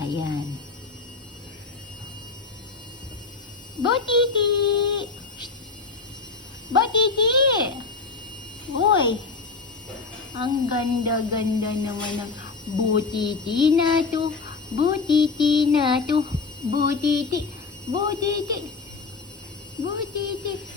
Ayan. Butiti! Butiti! Uy! Ang ganda-ganda naman ng butiti na to. Butiti na to. Butiti! Butiti! Butiti!